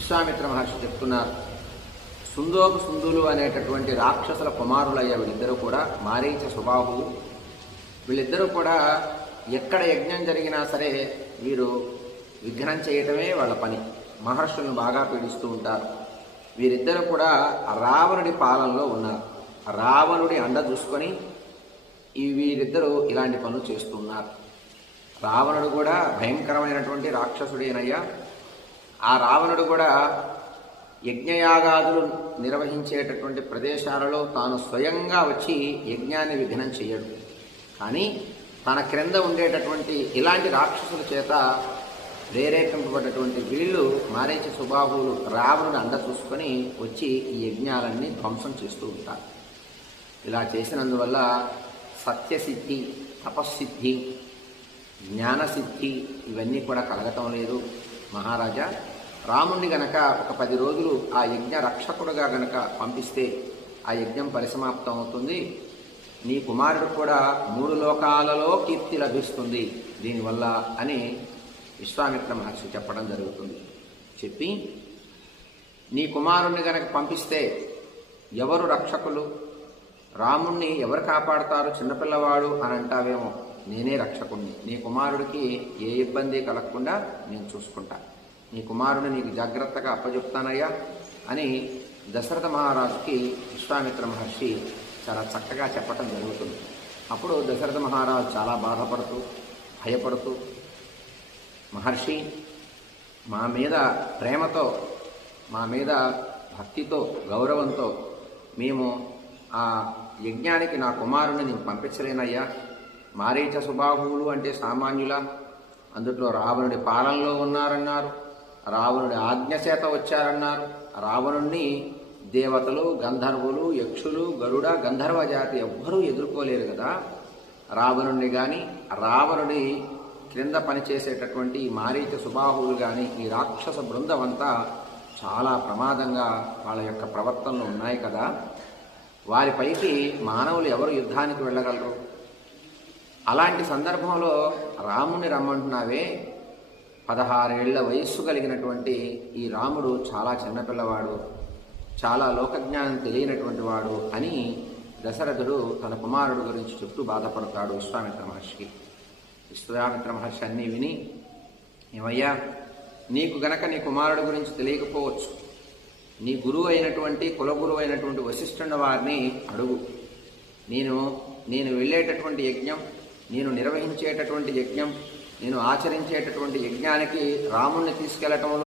విశ్వామిత్ర మహర్షి చెప్తున్నారు సుందోపు సుందులు అనేటటువంటి రాక్షసుల కుమారులయ్య వీళ్ళిద్దరూ కూడా మారీచ సుబాహువు వీళ్ళిద్దరూ కూడా ఎక్కడ యజ్ఞం జరిగినా సరే వీరు విఘ్నం చేయటమే వాళ్ళ పని. మహర్షులను బాగా పీడిస్తూ ఉంటారు. వీరిద్దరూ కూడా రావణుడి పాలనలో ఉన్నారు. రావణుడి అండ చూసుకొని ఈ వీరిద్దరూ ఇలాంటి పనులు చేస్తున్నారు. రావణుడు కూడా భయంకరమైనటువంటి రాక్షసుడేనయ్యా. ఆ రావణుడు కూడా యజ్ఞయాగాదులు నిర్వహించేటటువంటి ప్రదేశాలలో తాను స్వయంగా వచ్చి యజ్ఞాన్ని విఘ్నం చేయడు. కానీ తన క్రింద ఉండేటటువంటి ఇలాంటి రాక్షసుల చేత ప్రేరేపింపబడ్డటువంటి వీళ్ళు మారేచి సుబాహువులు రావణుని అండ చూసుకొని వచ్చి ఈ యజ్ఞాలన్నీ ధ్వంసం చేస్తూ ఉంటారు. ఇలా చేసినందువల్ల సత్యసిద్ధి తపస్సిద్ధి జ్ఞానసిద్ధి ఇవన్నీ కూడా కలగటం లేదు. మహారాజా రాముణ్ణి గనక ఒక పది రోజులు ఆ యజ్ఞ రక్షకుడుగా గనక పంపిస్తే ఆ యజ్ఞం పరిసమాప్తం అవుతుంది నీ కుమారుడు కూడా మూడు లోకాలలో కీర్తి లభిస్తుంది దీనివల్ల అని విశ్వామిత్ర మహర్షి చెప్పడం జరుగుతుంది. చెప్పి నీ కుమారుణ్ణి గనక పంపిస్తే ఎవరు రక్షకులు? రాముణ్ణి ఎవరు కాపాడతారు చిన్నపిల్లవాడు అని అంటావేమో. నేనే రక్షకుణ్ణి. నీ కుమారుడికి ఏ ఇబ్బంది కలగకుండా నేను చూసుకుంటా. నీ కుమారుని నీకు జాగ్రత్తగా అప్పజెప్తానయ్యా అని దశరథ మహారాజుకి విశ్వామిత్ర మహర్షి చాలా చక్కగా చెప్పటం జరుగుతుంది. అప్పుడు దశరథ మహారాజు చాలా బాధపడుతూ భయపడుతూ మహర్షి మా మీద ప్రేమతో మా మీద భక్తితో గౌరవంతో మేము ఆ యజ్ఞానికి నా కుమారుని నేను పంపించలేనయ్యా. మారీచ సుబాహువులు అంటే సామాన్యుల? అందుట్లో రావణుడి పాలనలో ఉన్నారన్నారు. రావణుడి ఆజ్ఞ చేత వచ్చారన్నారు. రావణుణ్ణి దేవతలు గంధర్వులు యక్షులు గరుడ గంధర్వ జాతి ఎవ్వరూ ఎదుర్కోలేరు కదా. రావణుణ్ణి కానీ రావణుడి క్రింద పనిచేసేటటువంటి మారీచ సుబాహువులు కానీ ఈ రాక్షస బృందం అంతా చాలా ప్రమాదంగా వాళ్ళ యొక్క ప్రవర్తనలు ఉన్నాయి కదా. వారిపైకి మానవులు ఎవరు యుద్ధానికి వెళ్ళగలరు? అలాంటి సందర్భంలో రాముని రమ్మంటున్నావే? పదహారేళ్ళ వయస్సు కలిగినటువంటి ఈ రాముడు చాలా చిన్నపిల్లవాడు చాలా లోకజ్ఞానం తెలియనటువంటి వాడు అని దశరథుడు తన కుమారుడు గురించి చెప్తూ బాధపడతాడు విశ్వామిత్ర మహర్షికి. విశ్వామిత్ర మహర్షి అన్నీ విని ఏమయ్యా నీకు గనక నీ కుమారుడు గురించి తెలియకపోవచ్చు. నీ గురువు అయినటువంటి కులగురువు అయినటువంటి వశిష్ఠుని వారిని అడుగు. నేను నేను వెళ్ళేటటువంటి యజ్ఞం నేను నిర్వహించేటటువంటి యజ్ఞం నేను ఆచరించేటటువంటి యజ్ఞానికి రాముణ్ణి తీసుకెళ్ళటంలో